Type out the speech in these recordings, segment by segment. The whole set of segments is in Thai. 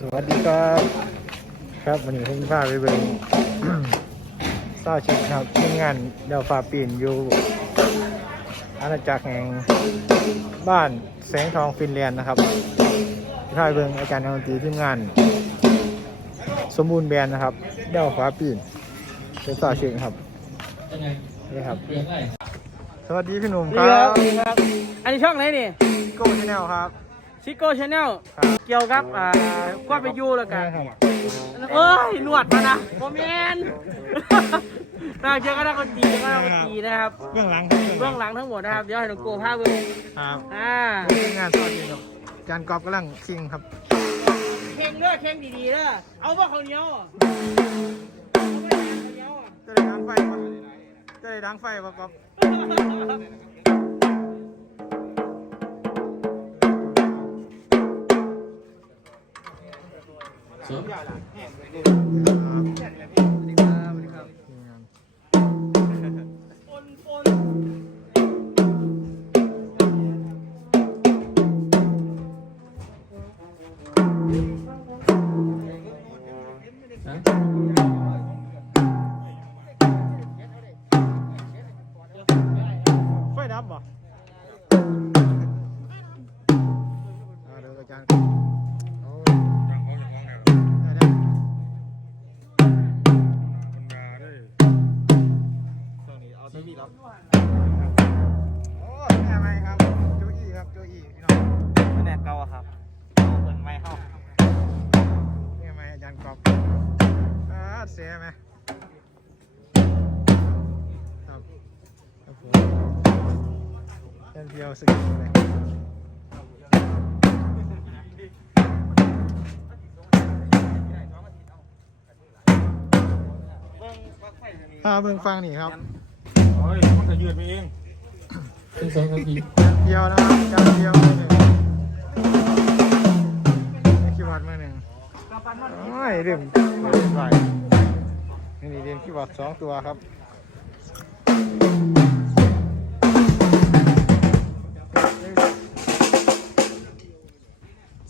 สวัสดีครับ ครับวันนี้ผมพาไปเบิ่งซาชิคครับทีมงานเดลฟ้าปีนอยู่อาณาจักรแห่งบ้านแสงทองฟินแลนด์นะครับพาไปเบิ่งอาจารย์ดนตรีทีมงาน สมบูรณ์แบรนด์นะครับเดลฟ้าปีนเป็นซาชิคครับนี่ครับ สวัสดีพี่หนุ่มคดีรัครับบดีครับ อันนี้ช่องไหนนี่โก้ชาแนลครับ ซิโก้ชาแนลครับ เกี่ยวกับอ่าความเป็นอยูแล้วกัน ครับเอ้ยหนวดมานะโมเมนน่าเจอกันนักดนตรีก็นักดนตรีนะครับเบื้องหลังครับเบื้องหลังทั้งหมดนะครับเดี๋ยวให้น้องโกพาไปดูครับอ่าทีมงานซาชิคครับอาจารย์กอบกำลังคิงครับเข่งเด้อเข่งดีๆเด้อเอาว่าเขาวเหนียวอะเอาว่าข้าวเหนียวอะจะได้ดังไฟปะจะได้ดังไฟปะครับ ปนปนไฟดับบ่อ่าเดี๋ยวอาจารย์ อ่าเสียไหมครับครับผมอาจารย์เดียวสกิลเลยเบิ้งปลั๊กไฟจะมีอ่าเบิ่งฟังนี่ครับเฮ้ยมันจะยืดไปเองเดียวนะครับจานเดียวมือหนึ่งนี่คีย์บอร์ดมือหนึ่งโอ้ยเรื่องเรื่องไป นี่เรียนคีย์บอร์ดสองตัวครับ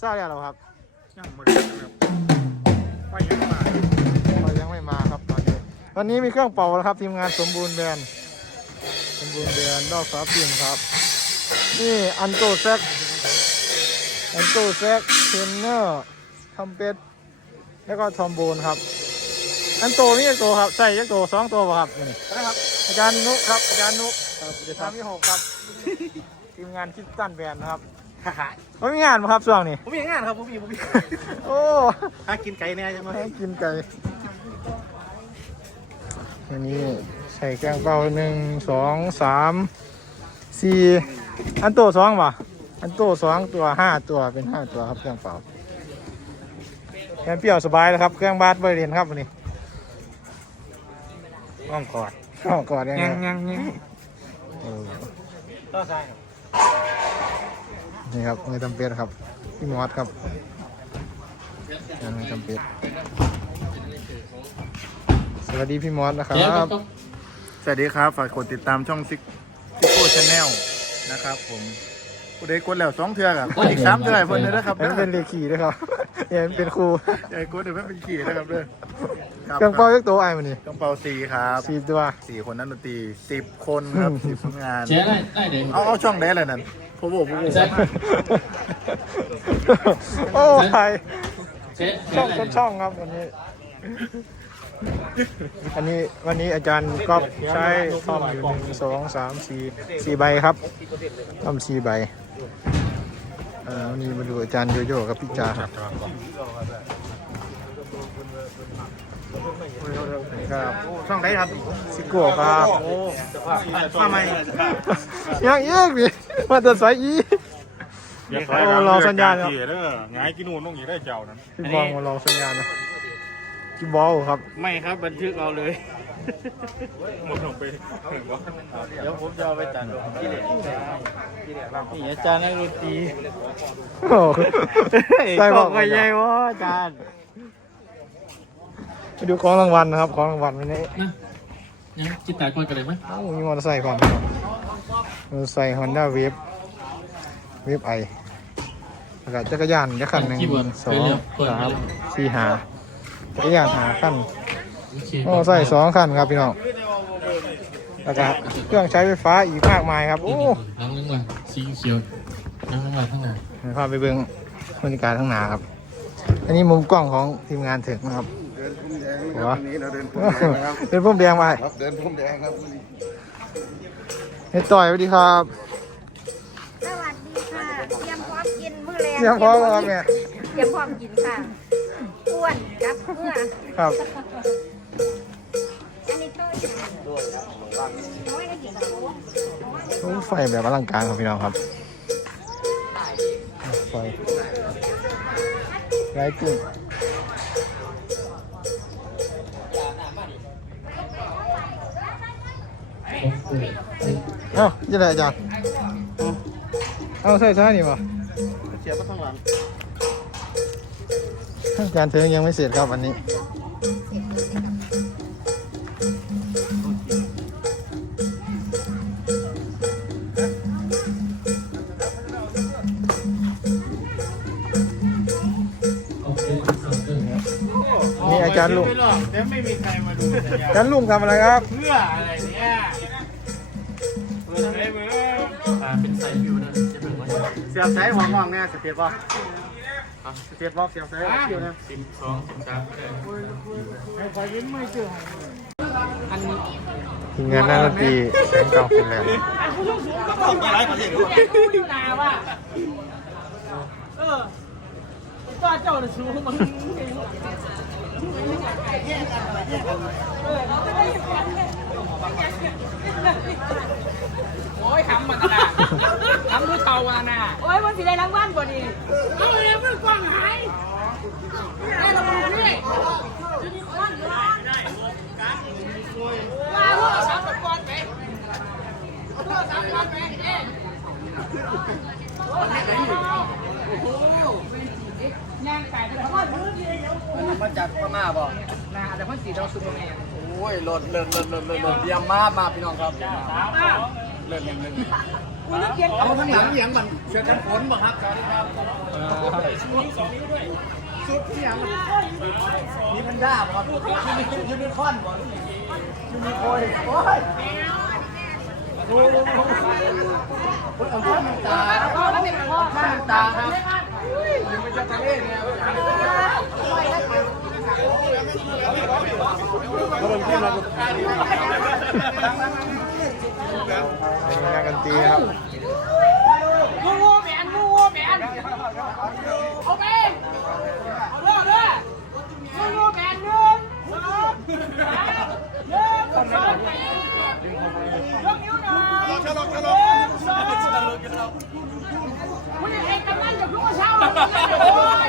ทราบแล้วเหรอครับยังไม่ได้ครับไปยังมาเรายังไม่มาครับตอนนี้ตอนนี้มีเครื่องเป่าแล้วครับ ทีมงานสมบูรณ์แบรนด์สมบูรณ์แบรนด์ดอกฟ้าปิ่นครับ นี่อันโตแซกอันโตแซกเทนเนอร์ทำเป็ดแล้วก็ทอมโบนครับ อันโตนี่ยักโตครับใส่ยักโตสองตัวป่ะครับนี่นะครับ อาจารย์นุครับอาจารย์นุครับอาจารย์มิหกครับทีมงานคิดตันแบรนด์นะครับฮ่าฮ่าไม่มีงานป่ะครับช่วงนี้ผมมีงานครับผมมีผมมีโอ้หากินไก่แน่จังเลยให้กินไก่อันนี้ใส่แกงเปล่าหนึ่งสองสามสี่อันโตสองป่ะอันโตสองตัวห้าตัวเป็นห้าตัวครับเครื่องเปล่าแกงเปรี้ยวสบายแล้วครับเครื่องบาสบริเวณครับวันนี้ ห้องกอดเข้ากอดยังไงยังยังยังเออต่อใส่นี่ครับมือทำเป็ดครับพี่มอสครับงานมือทำเป็ดสวัสดีพี่มอสนะครับ สวัสดีครับฝากกดติดตามช่องซิกซิโก้ชาแนลนะครับ ผมผู้ใดกดแล้วสองเทือกอะกดอีกสามเทือกเพิ่นเลยนะครับอันนั้นเป็นเลขีด้วยครับเอ็นเป็นครูใหญ่กดเดี๋ยวไม่เป็นขี่นะครับเด้อ ครับเครื่องเป่ายักตัวไอ้มันนี่เครื่องเป่าสี่ครับสี่ตัวสี่คนนักดนตรีสิบคนครับสิบผลงานแชร์ได้ได้เดี๋ยวเอาเอาช่องได้เลยนั่นผมบอกผมบอกใช่โอ้ยแชร์แชช่องร์ต้ได้นช่องครับวันนี้ อันนี้วันนี้อาจารย์ก๊อฟใช้ซ่อมอยู่หนึ่งสองสามสี่สี่ใบครับซ่อมสี่ใบเอ่อวันนี้มาดูอาจารย์โยโย่กับพี่จาครับ ครับช่องได้ครับซิโก้ครับโอ้มาใหม่ยังเยอะพี่มาแต่สายอีโอ้รอสัญญาณครับเด้อไงกินนู่นน้องอีได้เจ้านั้นพี่บองมารอสัญญาณนะพี่บอลครับ ไม่ครับบันทึกเอาเลยหมดลงไปเดี๋ยวผมจะเอาไปจัดที่เหลือนี่อาจารย์นักดนตรีโอ้โหใส่บอกไปยัยวะอาจารย์ ไปดูของรางวัลนะครับ ของรางวัลวันนี้นะยังจิตตาก่อนกันเลยไหมโอ้มีมอเตอร์ไซค์ก่อนครับมอเตอร์ไซค์ฮอนด้าเวฟเวฟไอแล้วก็จักรยานจักรคันหนึ่งสองสามสี่ห้าจักรยานหาคันโอเคโอ้ใส่สองคันครับพี่น้องแล้วก็เครื่องใช้ไฟฟ้าอีกมากมายครับโอ้ล้างเรื่องมาสีเขียวล้างเรื่องมาข้างหน้าพาไปเบิ่งบรรยากาศข้างหน้าครับ อันนี้มุมกล้องของทีมงานถึงนะครับ หัวนี้เราเดินพรมแดงนะครับเป็นพุ่มแดงไปครับเดินพรมแดงครับเฮ้ยต่อยสวัสดีครับสวัสดีค่ะเตรียมพร้อมกินมื้อแรงเตรียมพร้อมแล้วครับแม่เตรียมพร้อมกินค่ะอ้วนกับเมื่อครับอันนี้ตู้เย็นน้อยได้กี่ตัวโอ้ไฟแบบอลังการครับพี่น้องครับไฟไร้กุ้ง เอ้าจะได้อาจารย์เอาใส่ซ้ายนี่ป่ะเสียบข้างหลังการเทิงยังไม่เสร็จครับวันนี้โอเคสองเครื่องนี่อาจารย์ลุงเดี๋ยวไม่มีใครมาดูสัญญาอาจารย์ลุงทำอะไรครับ เพื่ออะไร เป็นว่าเสียบใช้หัวงอกเนี่ยสเตียบบอกสเตียบบอกเสียบใช้คิวนะสิบสองสิบสามก็ได้ทีมงานนักดนตรีแสงเก่าฟินแลนด์ อยู่นาว่ะเออป้าเจ้าน่ะสูงมึงโอ้ยขำมันนะาวานนะโอ้ยมันสิได้รางวัลบ่นี่เอาเลยมือกวางหายได้รางวัลนี่ว่าลูกสาวตะกอนไปลูกสาวตะกอนไปเอ๊ะย่างไก่แต่ว่าพื้นที่เดียวมาจากพม่าบ่นาแต่ว่าสีเราซูเปอร์แมนโอ้ยรถเลิศเลิศเลิศเลิศเลิศเยี่ยมมากมาพี่น้องครับเลิศเลิศเลิศคุณนึก เกียนเอาข้างหลังเสียงมันเชื่อกันฝนบ่ครับสวัสดีครับสุดเสียงนี่พันด้าบ่ครับยูนิยูนิคอนบ่ยูนิโคยโอ้ยเอาข้างตาก็ไม่เป็นพ่อข้างตาครับยังไม่จะทะเลเนี่ยเป็น งานดนตรีครับงูงูแมนงูงูแมนเอาไปเอาเลิกเลยงูงูแมนหนึ่งสองสามหนึ่งสองยกนิ้วหน่อยหนึ่งสองคุณยังเอกกำลังจะรู้ว่าเช้าหรือไม่โอ้ย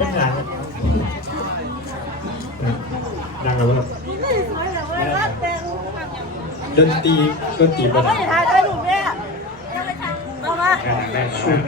ดังแล้วว่าดนตรีดนตรีประดับถ่ายได้หนูเนี่ยยังไม่ทำเอามาการได้ครับ